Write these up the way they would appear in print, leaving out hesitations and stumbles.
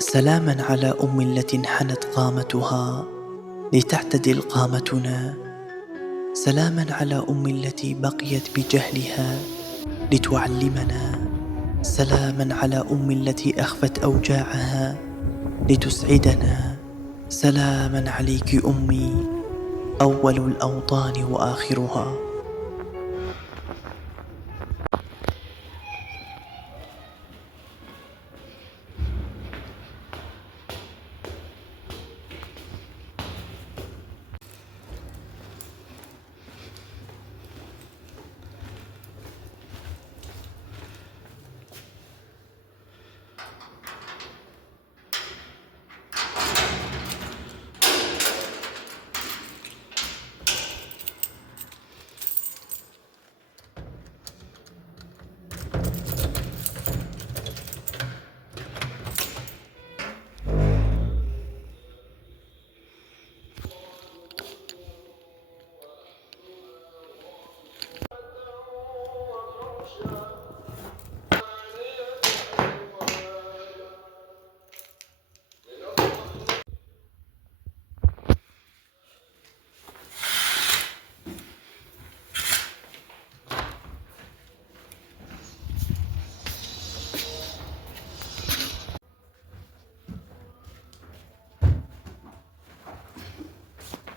سلاما على أم التي انحنت قامتها لتعتدل قامتنا. سلاما على أم التي بقيت بجهلها لتعلمنا. سلاما على أم التي أخفت أوجاعها لتسعدنا. سلاما عليك أمي، أول الأوطان وآخرها.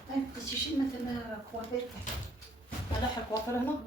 طيب تشيل مثلا كوافير ألح الكوافير هنا.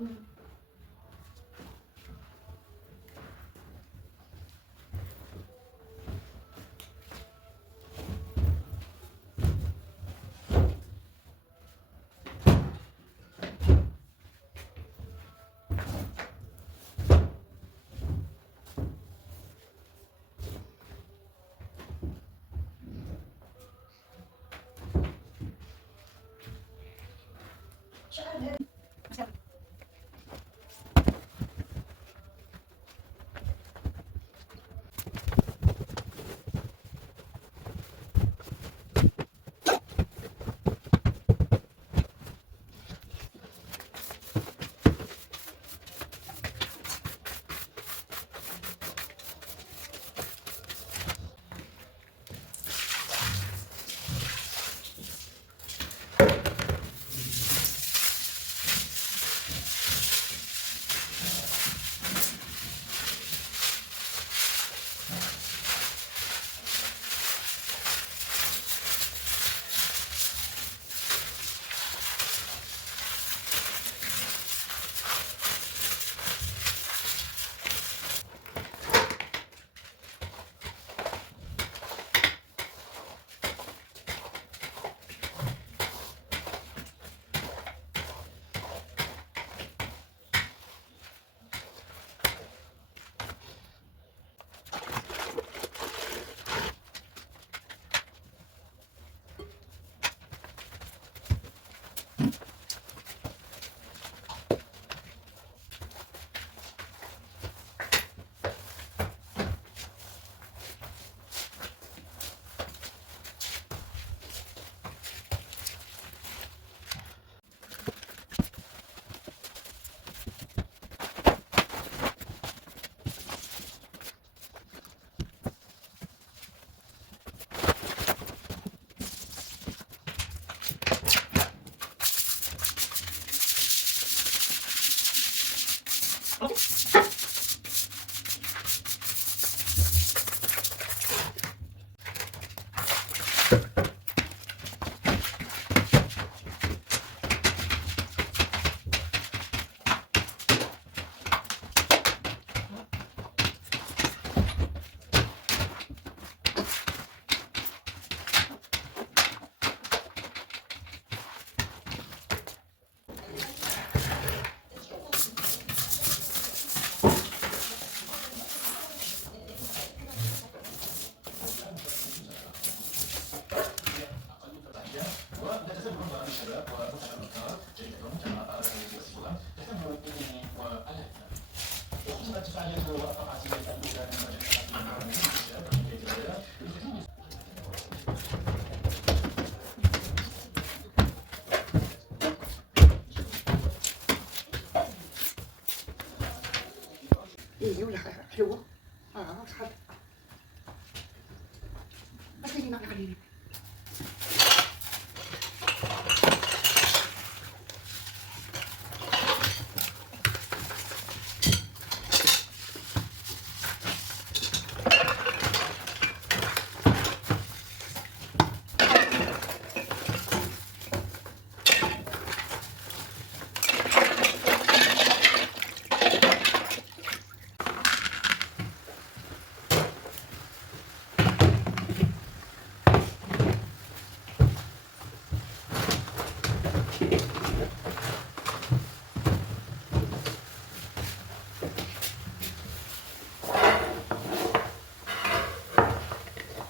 خلينا غاديين.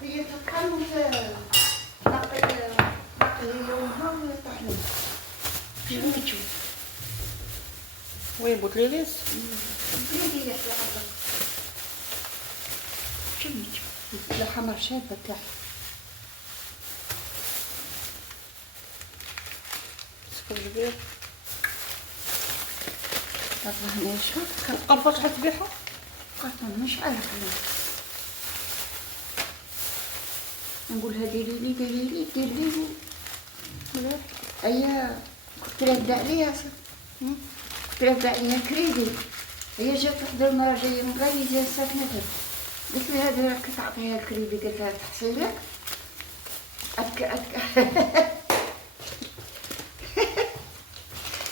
هي تتقلب نقي لونها وطحنين. شنو تشوف؟ وين بوتليليس؟ بلادي يحلى عضل. شنو تشوف؟ لا حمر شابة تحت. سكر كبير. الله ناشفة. كتقرفة شحال تبيعها؟ قطن مش عارفة. نقولها ديري لي مليح. هي كنت راكدة عليها كنت راكدة عليها كريدي. هي جات وحدة المرة جاية من غاليزيا ساكنتها، قلت لها هذه راك تعطيها الكريدي، قالت لها تحصيلك أك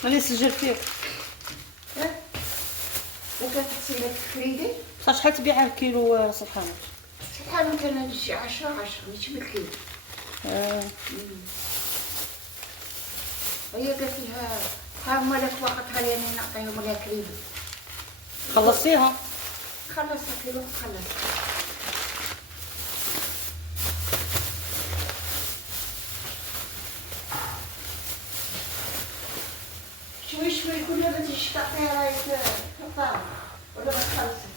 راني نسجل فيك. وكانت تحصيلك الكريدي. بصح شحال تبيعها الكيلو صحانات؟ شحال كان شي 10 ماشي بالكيلو. هي قالت لها ها هما لك وقتها لاني نعطيهم لها كريدي. خلصتيها؟ خلصت كيلو خلص. شوي كل ما تجي تعطيها رايك تحطها ولا ما تخلصي.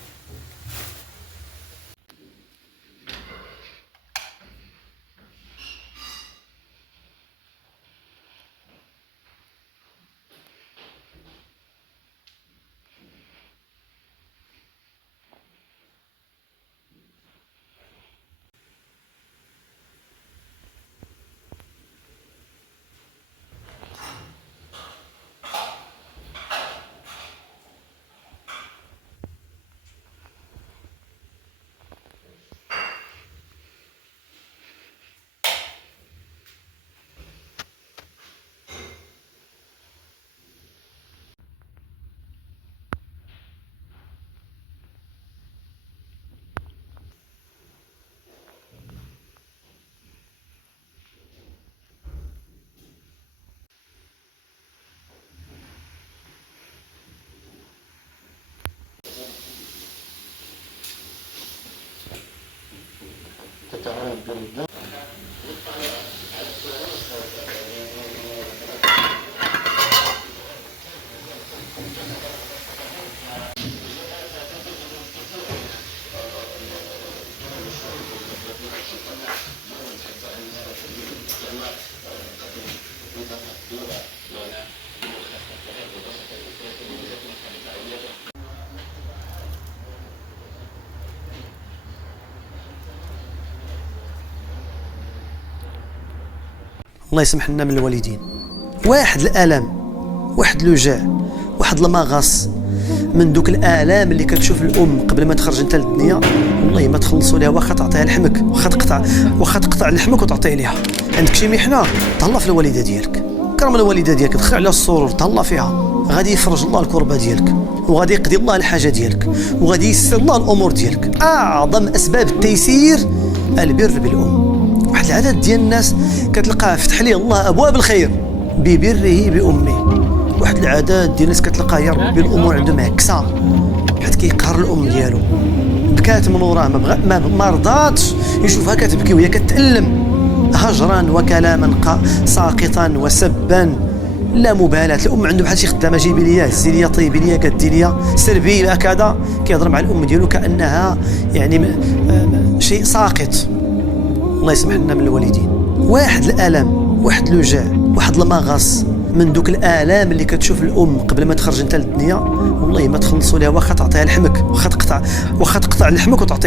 الله يسمح لنا من الوالدين. واحد الالم، واحد الوجع، واحد المغص من دوك الالام اللي كتشوف الام قبل ما تخرج انت للدنيا، والله ما تخلصوا لها. واخا تعطيها لحمك، واخا تقطع لحمك وتعطيه ليها. عندك شي محنه تهلا في الوالده ديالك، كرم الوالده ديالك، دخل على السرور تهلا فيها، غادي يفرج الله الكربه ديالك، وغادي يقضي الله الحاجه ديالك، وغادي يسر الله الامور ديالك. اعظم اسباب التيسير البر بالام. واحد العدد ديال الناس كتلقاه فتح ليه الله ابواب الخير ببره بامه. واحد العدد ديال الناس كتلقاه يا ربي الامور عنده معكسه، حيت كيقهر الام ديالو، بكات من وراه ما رضاتش يشوفها كتبكي وهي كتألم، هجرا وكلاما ساقطا وسبا لا مبالاة. الام عنده بحال شي خدامه، جيبي ليا هزي ليا طيبي ليا قدي ليا سربي لا كذا، كيهضر مع الام ديالو كانها يعني شيء ساقط. الله يسمح لنا من الوالدين. واحد الالم، واحد الوجع، واحد المغص من دوك الالام اللي كتشوف الام قبل ما تخرج انت للدنيا، والله ما تخلصوا لها. واخا تعطيها لحمك، واخا تقطع لحمك وتعطيه